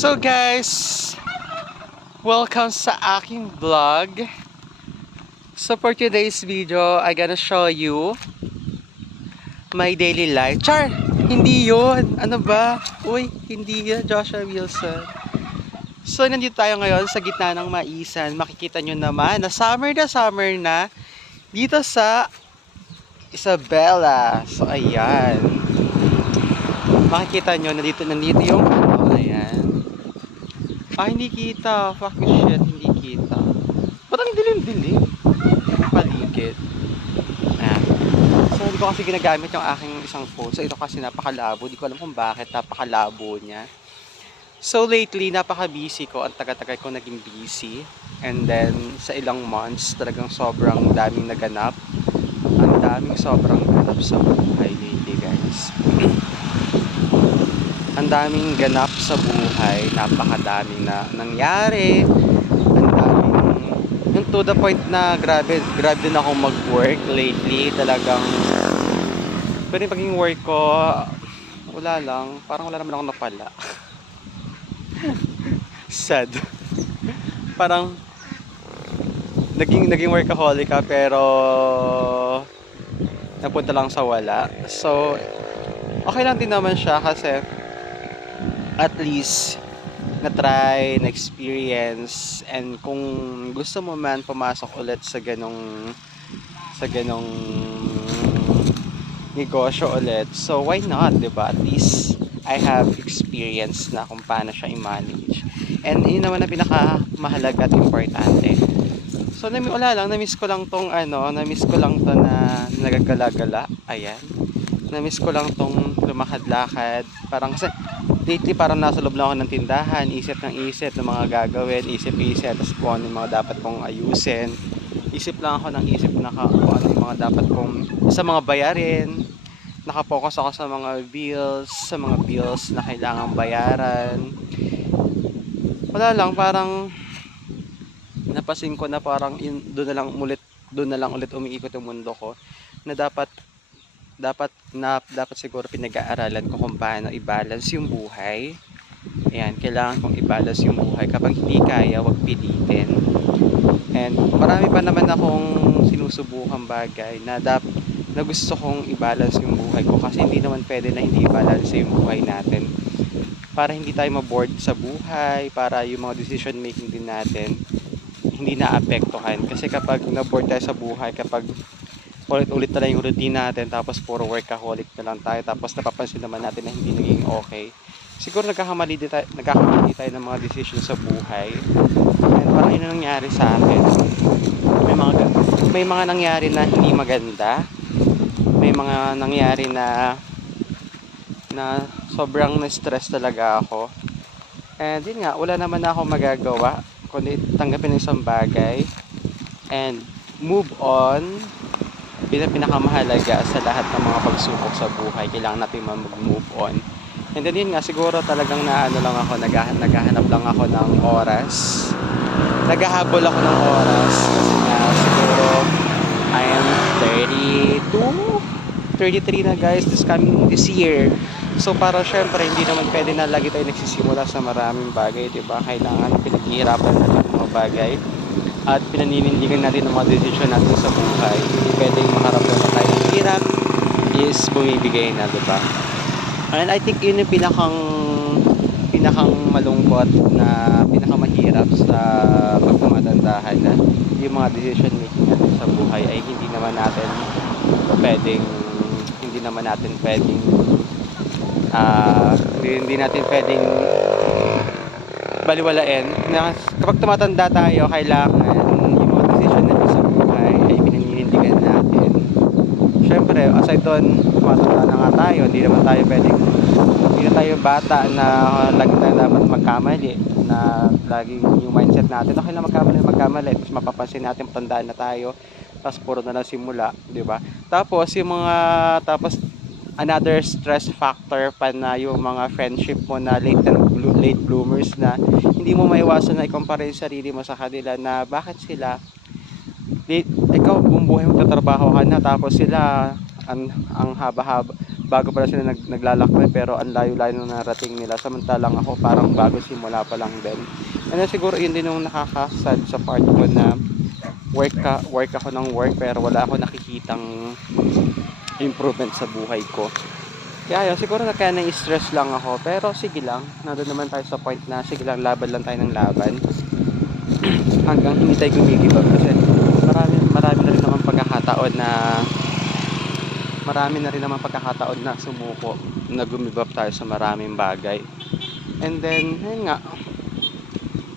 So guys, welcome sa aking vlog. So for today's video, I gonna show you my daily life. Char! Hindi yon Ano ba? Uy, hindi yan. Joshua Wilson. So nandito tayo ngayon sa gitna ng maisan. Makikita nyo naman na summer na summer na dito sa Isabela. So ayan. Makikita nyo na dito nandito yung. Ah, hindi kita. Fuck shit, hindi kita. Ba't ang dilim-dilim? Paligid. Ayan. So, hindi ko kasi ginagamit yung aking isang phone. So, ito kasi napakalabo. Hindi ko alam kung bakit napakalabo niya. So, lately, napaka-busy ko. Ang taga-tagal ko naging busy. And then, sa ilang months, talagang sobrang daming naganap. Ang daming sobrang ganap sa buhay lately, guys. Ang daming ganap sa buhay, napakadaming na nangyari, ang daming, yung to the point na grabe, grabe din ako mag-work lately, talagang, pero yung pagiging work ko, wala lang, parang wala naman ako napala. Sad. parang, naging, naging workaholic ka, pero, napunta lang sa wala. So, okay lang din naman siya kasi, at least na-try, na-experience and kung gusto mo man pumasok ulit sa ganong sa ganong negosyo ulit so why not, 'di ba? At least I have experience na kung paano siya i-manage. And yun naman ang pinakamahalaga at importante. So nami wala lang, na-miss ko lang tong ano, na-miss ko lang to na nagagala-gala. Ayan. Na-miss ko lang tong lumakad-lakad parang kasi lately parang nasa loob lang ako ng tindahan, isip ng isip ng mga gagawin, isip-isip, tapos kung ano yung mga dapat kong ayusin. Isip lang ako ng isip na kung ano yung mga dapat kong, sa mga bayarin, nakapokus ako sa mga bills, sa mga bills na kailangang bayaran. Wala lang, parang napasin ko na parang doon na lang ulit, doon na lang ulit umiikot yung mundo ko na dapat dapat na dapat siguro pinag-aaralan ko kung paano i-balance yung buhay. Ayan, kailangan kong i-balance yung buhay. Kapag hindi kaya, wag pilitin. And marami pa naman akong sinusubukang bagay na dap na gusto kong i-balance yung buhay ko kasi hindi naman pwede na hindi i-balance yung buhay natin. Para hindi tayo ma-bored sa buhay, para yung mga decision making din natin hindi naapektuhan. Kasi kapag na-bored tayo sa buhay, kapag ulit-ulit na lang yung routine natin tapos puro workaholic na lang tayo tapos napapansin naman natin na hindi naging okay. Siguro nagkakamali din tayo, nagkakamali tayo ng mga decision sa buhay. And parang yun ang nangyari sa atin may mga may mga nangyari na hindi maganda. May mga nangyari na na sobrang na-stress talaga ako. And yun nga wala naman na ako magagawa kundi tanggapin ng isang bagay. And move on pinakamahalaga sa lahat ng mga pagsubok sa buhay kailangan natin mag-move on. And then yun nga siguro talagang na ano lang ako naghahanap, naghahanap lang ako ng oras. Naghahabol ako ng oras kasi nga siguro I am 32 33 na guys this coming this year. So para syempre hindi naman pwede na lagi tayo nagsisimula sa maraming bagay di ba? Kailangan pinaghihirapan natin mga bagay at pinaninindigan natin ang mga desisyon natin sa buhay. Pwedeng maharap na tayo ng hirap is bumibigay na, di ba? And I think yun yung pinakang pinakang malungkot na pinakamahirap sa pagtumatandahan na yung mga decision making natin sa buhay ay hindi naman natin pwedeng hindi naman natin pwedeng hindi, hindi natin pwedeng baliwalain na kapag tumatanda tayo kailangan yung mga decision natin sa buhay ay pinaninindigan natin. Syempre aside doon tumatanda na nga tayo hindi naman tayo pwedeng hindi na tayo bata na lagi tayo dapat magkamali na laging yung mindset natin okay lang magkamali magkamali tapos mapapansin natin matandaan na tayo tapos puro na lang simula di ba? Tapos yung mga tapos another stress factor pa na yung mga friendship mo na late na late bloomers na hindi mo maiwasan na i-compare yung sarili mo sa kanila na bakit sila late, ikaw buong buhay mo tatrabaho ka na tapos sila ang, ang haba-haba bago pa lang sila nag, naglalakbay pero ang layo-layo na narating nila. Samantalang ako parang bago simula pa lang din. Then siguro yun din yung nakakasad sa part ko na work ka, work ako ng work pero wala ako nakikitang improvement sa buhay ko kaya yun, siguro na kaya na-stress lang ako. Pero sige lang, nandun naman tayo sa point na sige lang, laban lang tayo ng laban. Hanggang hindi tayo gumigib up kasi marami, marami na rin naman pagkakataon na marami na rin naman pagkakataon na sumuko na gumibap tayo sa maraming bagay. And then ayun nga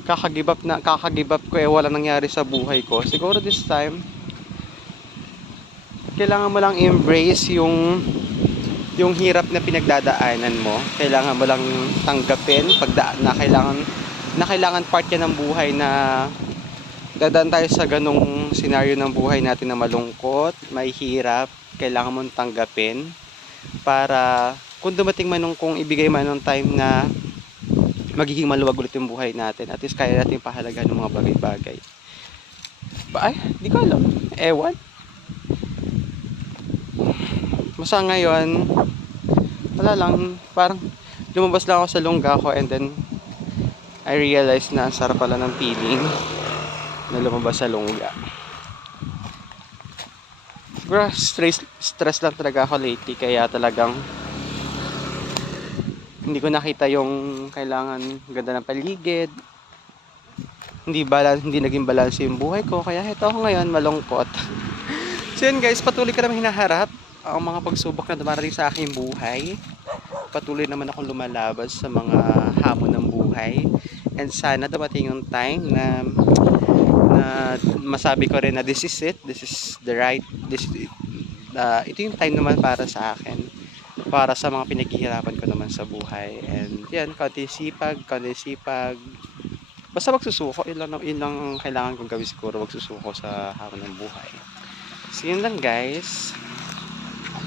kakagibap na kakagibap ko eh wala nangyari sa buhay ko. Siguro this time kailangan mo lang embrace yung yung hirap na pinagdadaanan mo kailangan mo lang tanggapin pagdaan na kailangan na kailangan part yan ng buhay na dadaan tayo sa ganong senaryo ng buhay natin na malungkot, may hirap, kailangan mong tanggapin para kung dumating man nung kung ibigay man nung time na magiging maluwag ulit yung buhay natin at least kaya natin pahalagahan ng mga bagay-bagay. Ba ay, di ko alam. Ewan. Basta ngayon, wala lang, parang lumabas lang ako sa lungga ko and then I realized na ang sarap pala ng feeling na lumabas sa lungga. Siguro stress, stress lang talaga ako lately kaya talagang hindi ko nakita yung kailangan ganda ng paligid. Hindi balance, hindi naging balance yung buhay ko kaya ito ako ngayon malungkot. so yun guys, patuloy ka naman hinaharap ang mga pagsubok na dumarating sa aking buhay. Patuloy naman akong lumalaban sa mga hamon ng buhay. And sana dumating yung time na na masabi ko rin na this is it, this is the right, this uh, ito yung time naman para sa akin para sa mga pinaghihirapan ko naman sa buhay and yan, konti sipag konti sipag basta magsusuko, yun lang, yun lang ang kailangan kong gawin siguro magsusuko sa hamon ng buhay so yun lang guys